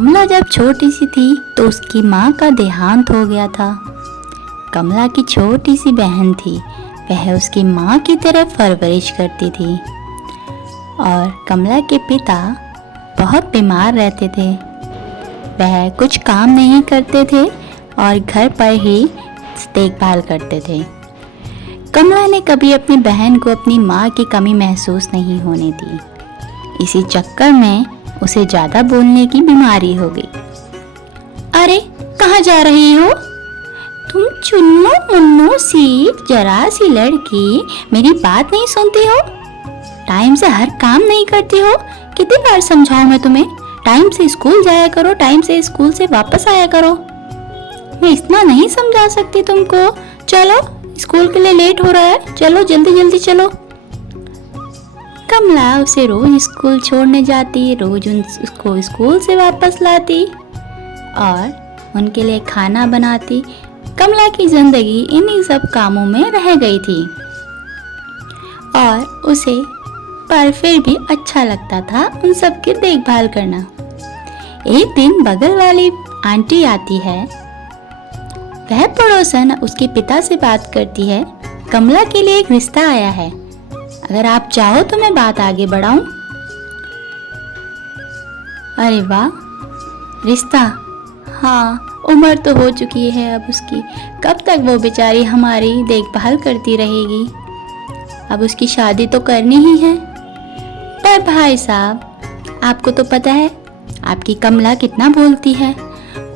कमला जब छोटी सी थी तो उसकी माँ का देहांत हो गया था। कमला की छोटी सी बहन थी, वह उसकी माँ की तरह परवरिश करती थी और कमला के पिता बहुत बीमार रहते थे। वह कुछ काम नहीं करते थे और घर पर ही देखभाल करते थे। कमला ने कभी अपनी बहन को अपनी माँ की कमी महसूस नहीं होने दी। इसी चक्कर में उसे ज़्यादा बोलने की बीमारी हो गई। अरे कहाँ जा रही हो तुम चुन्नू मुन्नू सी जरा सी लड़की, मेरी बात नहीं सुनती हो? टाइम से हर काम नहीं करती हो? कितनी बार समझाऊं मैं तुम्हें? टाइम से स्कूल जाया करो, टाइम से स्कूल से वापस आया करो। मैं इतना नहीं समझा सकती तुमको। चलो स्कूल के लिए लेट हो रहा है, चलो जल्दी जल्दी चलो। कमला उसे रोज स्कूल छोड़ने जाती, रोज उसको स्कूल से वापस लाती और उनके लिए खाना बनाती। कमला की जिंदगी इन्हीं सब कामों में रह गई थी और उसे पर फिर भी अच्छा लगता था उन सब की देखभाल करना। एक दिन बगल वाली आंटी आती है। वह पड़ोसन उसके पिता से बात करती है, कमला के लिए एक रिश्ता आया है, अगर आप चाहो तो मैं बात आगे बढ़ाऊं। अरे वाह, रिश्ता? हाँ, उम्र तो हो चुकी है अब उसकी, कब तक वो बेचारी हमारी देखभाल करती रहेगी। अब उसकी शादी तो करनी ही है। पर भाई साहब, आपको तो पता है आपकी कमला कितना बोलती है।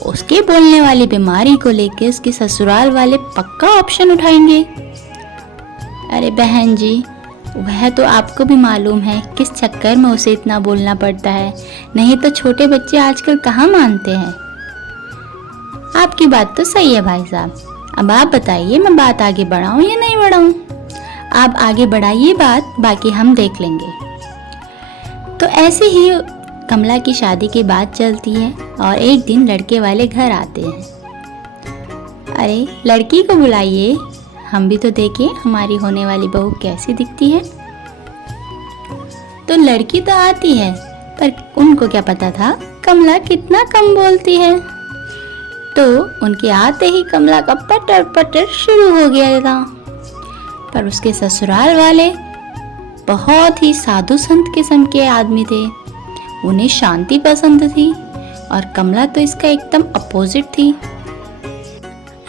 उसके बोलने वाली बीमारी को लेकर उसके ससुराल वाले पक्का ऑप्शन उठाएंगे। अरे बहन जी, वह तो आपको भी मालूम है किस चक्कर में उसे इतना बोलना पड़ता है, नहीं तो छोटे बच्चे आजकल कहाँ मानते हैं। आपकी बात तो सही है भाई साहब। अब आप बताइए, मैं बात आगे बढ़ाऊं या नहीं बढ़ाऊं? आप आगे बढ़ाइए बात, बाकी हम देख लेंगे। तो ऐसे ही कमला की शादी की बात चलती है और एक दिन लड़के वाले घर आते हैं। अरे लड़की को बुलाइए, हम भी तो देखें हमारी होने वाली बहू कैसी दिखती है। तो लड़की तो आती है, पर उनको क्या पता था कमला कितना कम बोलती है। तो उनके आते ही कमला का पटर पटर शुरू हो गया था। पर उसके ससुराल वाले बहुत ही साधु संत किस्म के आदमी थे, उन्हें शांति पसंद थी और कमला तो इसका एकदम अपोजिट थी।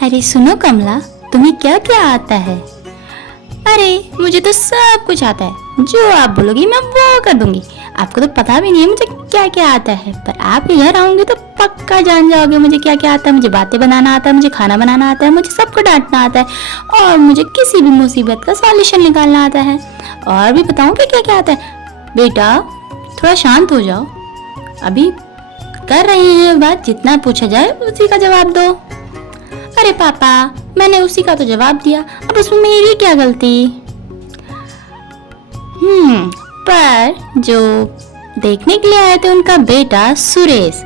अरे सुनो कमला, तुम्हें क्या क्या आता है? अरे मुझे तो सब कुछ आता है, जो आप बोलोगी मैं वो कर दूंगी। आपको तो पता भी नहीं है मुझे क्या क्या आता है, पर आप घर आऊंगे तो पक्का जान जाओगे मुझे क्या क्या आता है। मुझे बातें बनाना आता है, मुझे खाना बनाना आता है, मुझे सबको डांटना आता है और मुझे किसी भी मुसीबत का सॉल्यूशन निकालना आता है। और भी बताऊं क्या क्या आता है? बेटा थोड़ा शांत हो जाओ, अभी कर रहे हैं बात, जितना पूछा जाए उसी का जवाब दो। अरे पापा, मैंने उसी का तो जवाब दिया, अब उसमें मेरी क्या गलती? पर जो देखने के लिए आए थे उनका बेटा सुरेश,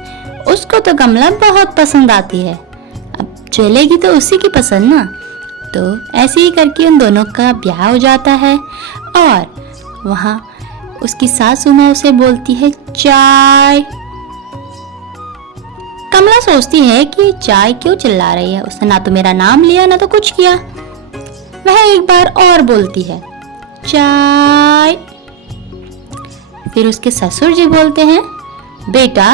उसको तो कमला बहुत पसंद आती है। अब चलेगी तो उसी की पसंद ना। तो ऐसे ही करके उन दोनों का ब्याह हो जाता है और वहाँ उसकी सासू माँ उसे बोलती है चाय। कमला सोचती है कि चाय क्यों चिल्ला रही है, उसने ना तो मेरा नाम लिया ना तो कुछ किया। वह एक बार और बोलती है चाय। फिर उसके ससुर जी बोलते हैं, बेटा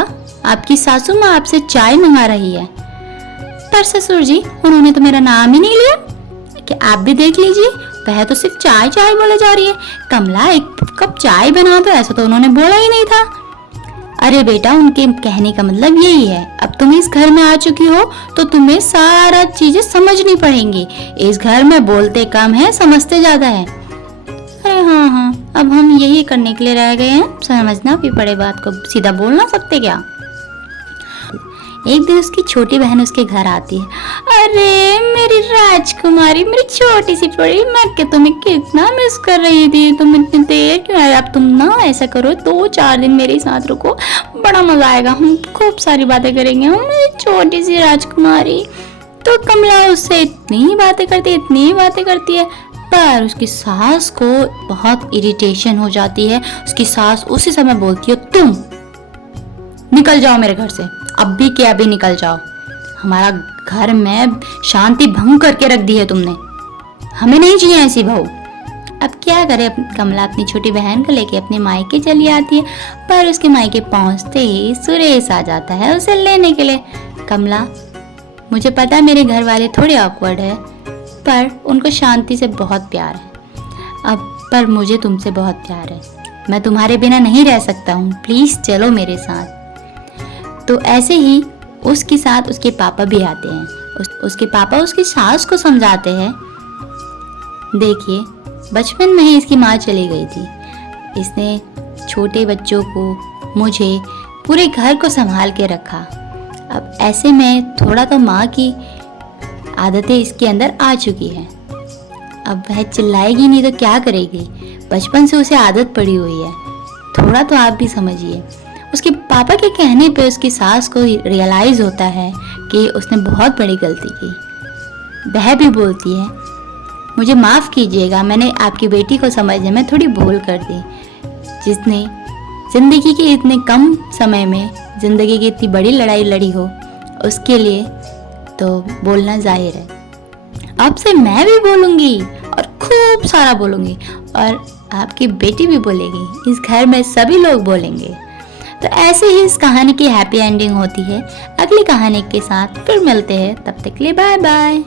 आपकी सासू माँ आपसे चाय मंगा रही है। पर ससुर जी, उन्होंने तो मेरा नाम ही नहीं लिया, कि आप भी देख लीजिए, वह तो सिर्फ चाय चाय बोले जा रही है। कमला एक कप चाय बना दो, ऐसा तो उन्होंने बोला ही नहीं था। अरे बेटा, उनके कहने का मतलब यही है, अब तुम इस घर में आ चुकी हो तो तुम्हें सारा चीजें समझनी पड़ेंगी। इस घर में बोलते कम है, समझते ज्यादा है। अरे हाँ, अब हम यही करने के लिए रह गए हैं, समझना भी पड़े बात को, सीधा बोल ना सकते क्या? एक दिन उसकी छोटी बहन उसके घर आती है। अरे मेरी राजकुमारी, मेरी छोटी सी परी, मैं कि तुम्हें कितना मिस कर रही थी, तुम इतनी देर क्यों आए? अब तुम ना ऐसा करो, 2-4 दिन मेरे साथ रुको, बड़ा मजा आएगा, हम खूब सारी बातें करेंगे। हम मेरी छोटी सी राजकुमारी। तो कमला उससे इतनी बातें करती है, पर उसकी सास को बहुत इरिटेशन हो जाती है। उसकी सास उसी समय बोलती है, तुम निकल जाओ मेरे घर से, अब भी क्या अभी निकल जाओ। हमारा घर में शांति भंग करके रख दी है तुमने। हमें नहीं चाहिए ऐसी बहू। अब क्या करे, कमला अपनी छोटी बहन को लेके अपने मायके चली आती है, पर उसके मायके पहुंचते ही सुरेश आ जाता है उसे लेने के लिए। कमला, मुझे पता है मेरे घर वाले थोड़े ऑकवर्ड है, पर उनको शांति से बहुत प्यार है। अब पर मुझे तुमसे बहुत प्यार है, मैं तुम्हारे बिना नहीं रह सकता हूँ, प्लीज चलो मेरे साथ। तो ऐसे ही उसके साथ उसके पापा भी आते हैं। उसके पापा उसकी सास को समझाते हैं, देखिए बचपन में ही इसकी माँ चली गई थी, इसने छोटे बच्चों को, मुझे, पूरे घर को संभाल के रखा। अब ऐसे में थोड़ा तो माँ की आदतें इसके अंदर आ चुकी है। अब वह चिल्लाएगी नहीं तो क्या करेगी, बचपन से उसे आदत पड़ी हुई है, थोड़ा तो आप भी समझिए। उसके पापा के कहने पे उसकी सास को रियलाइज होता है कि उसने बहुत बड़ी गलती की। वह भी बोलती है, मुझे माफ़ कीजिएगा, मैंने आपकी बेटी को समझने में थोड़ी भूल कर दी, जिसने ज़िंदगी के इतने कम समय में ज़िंदगी की इतनी बड़ी लड़ाई लड़ी हो, उसके लिए तो बोलना जाहिर है। अब से मैं भी बोलूँगी और खूब सारा बोलूँगी, और आपकी बेटी भी बोलेगी, इस घर में सभी लोग बोलेंगे। तो ऐसे ही इस कहानी की हैप्पी एंडिंग होती है। अगली कहानी के साथ फिर मिलते हैं, तब तक के लिए बाय बाय।